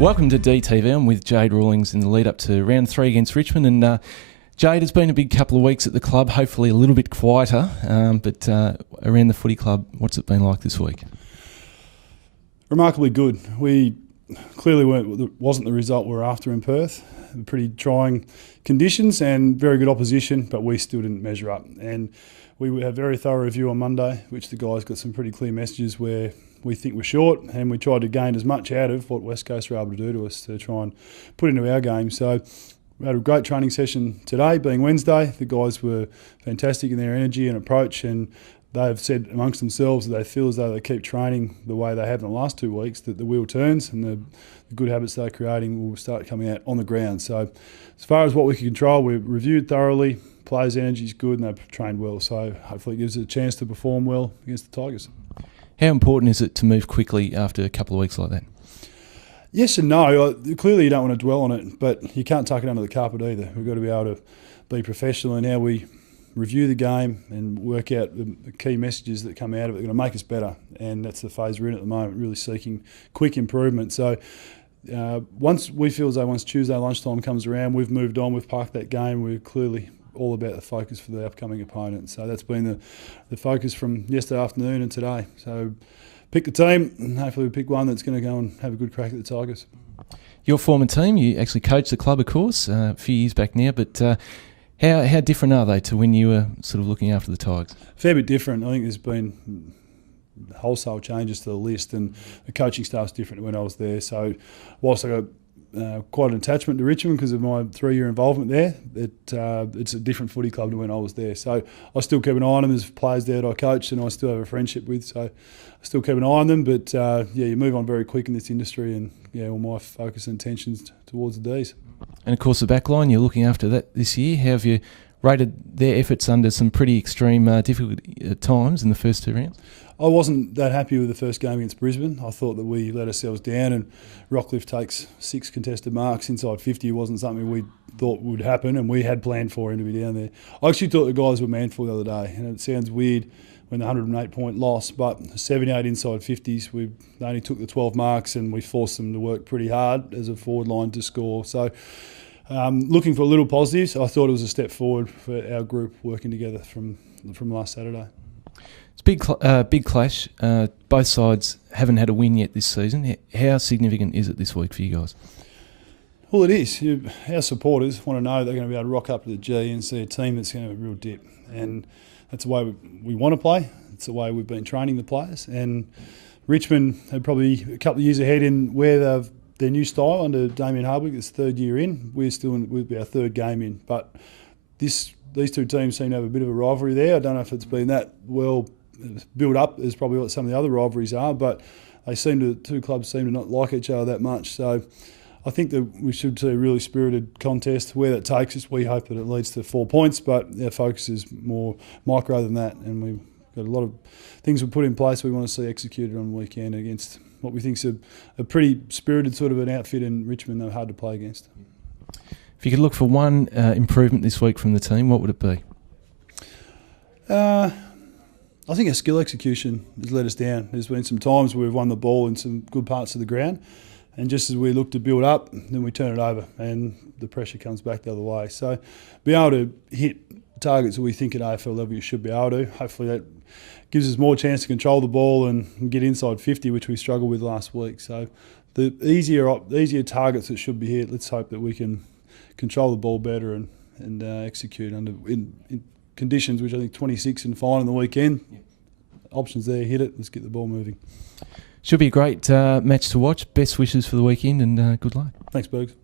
Welcome to DTV. I'm with Jade Rawlings in the lead up to round 3 against Richmond. And Jade, it's been a big couple of weeks at the club, hopefully a little bit quieter, but around the footy club, what's it been like this week? Remarkably good. We clearly wasn't the result we were after in Perth. Pretty trying conditions and very good opposition, but we still didn't measure up. And we had a very thorough review on Monday, which the guys got some pretty clear messages where we think we're short, and we tried to gain as much out of what West Coast were able to do to us to try and put into our game. So we had a great training session today, being Wednesday. The guys were fantastic in their energy and approach, and they've said amongst themselves that they feel as though they keep training the way they have in the last 2 weeks, that the wheel turns and the good habits they're creating will start coming out on the ground. So as far as what we can control, we've reviewed thoroughly. Players' energy is good and they've trained well. So hopefully it gives us a chance to perform well against the Tigers. How important is it to move quickly after a couple of weeks like that? Yes and no. Clearly you don't want to dwell on it, but you can't tuck it under the carpet either. We've got to be able to be professional in how we review the game and work out the key messages that come out of it that are going to make us better. And that's the phase we're in at the moment, really seeking quick improvement. So once Tuesday lunchtime comes around, we've moved on, we've parked that game, we're clearly all about the focus for the upcoming opponent. So that's been the focus from yesterday afternoon and today. So pick the team and hopefully we pick one that's going to go and have a good crack at the Tigers. Your former team, you actually coached the club, of course, a few years back now, but how different are they to when you were sort of looking after the Tigers? Fair bit different. I think there's been wholesale changes to the list, and the coaching staff's different to when I was there. So whilst I got quite an attachment to Richmond because of my 3-year involvement there, it's a different footy club to when I was there. So I still keep an eye on them. There's players there that I coach and I still have a friendship with, so I still keep an eye on them. But you move on very quick in this industry, and all my focus and attention's towards the Ds. And of course the back line, you're looking after that this year. How have you rated their efforts under some pretty extreme difficult times in the first 2 rounds? I wasn't that happy with the first game against Brisbane. I thought that we let ourselves down, and Rockcliffe takes 6 contested marks inside 50. It wasn't something we thought would happen, and we had planned for him to be down there. I actually thought the guys were manful the other day, and it sounds weird when the 108-point loss, but 78 inside 50s, they only took the 12 marks, and we forced them to work pretty hard as a forward line to score. So looking for little positives, I thought it was a step forward for our group working together from last Saturday. It's a big clash. Both sides haven't had a win yet this season. How significant is it this week for you guys? Well, it is. Our supporters want to know they're going to be able to rock up to the G and see a team that's going to have a real dip. And that's the way we want to play. It's the way we've been training the players. And Richmond are probably a couple of years ahead in where their new style under Damien Hardwick. It's 3rd year in. We'll be our 3rd game in. But these 2 teams seem to have a bit of a rivalry there. I don't know if it's been that well built up as probably what some of the other rivalries are, but the 2 clubs seem to not like each other that much. So I think that we should see a really spirited contest. Where that takes us, we hope that it leads to 4 points, but our focus is more micro than that, and we've got a lot of things we've put in place we want to see executed on the weekend against what we think is a pretty spirited sort of an outfit in Richmond. They're hard to play against. If you could look for one improvement this week from the team, what would it be? I think our skill execution has let us down. There's been some times where we've won the ball in some good parts of the ground, and just as we look to build up, then we turn it over and the pressure comes back the other way. So be able to hit targets that we think at AFL level you should be able to. Hopefully that gives us more chance to control the ball and get inside 50, which we struggled with last week. So the easier targets that should be hit, let's hope that we can control the ball better and execute in conditions, which I think 26 and fine on the weekend. Options there, hit it, let's get the ball moving. Should be a great match to watch. Best wishes for the weekend and good luck. Thanks, Bergs.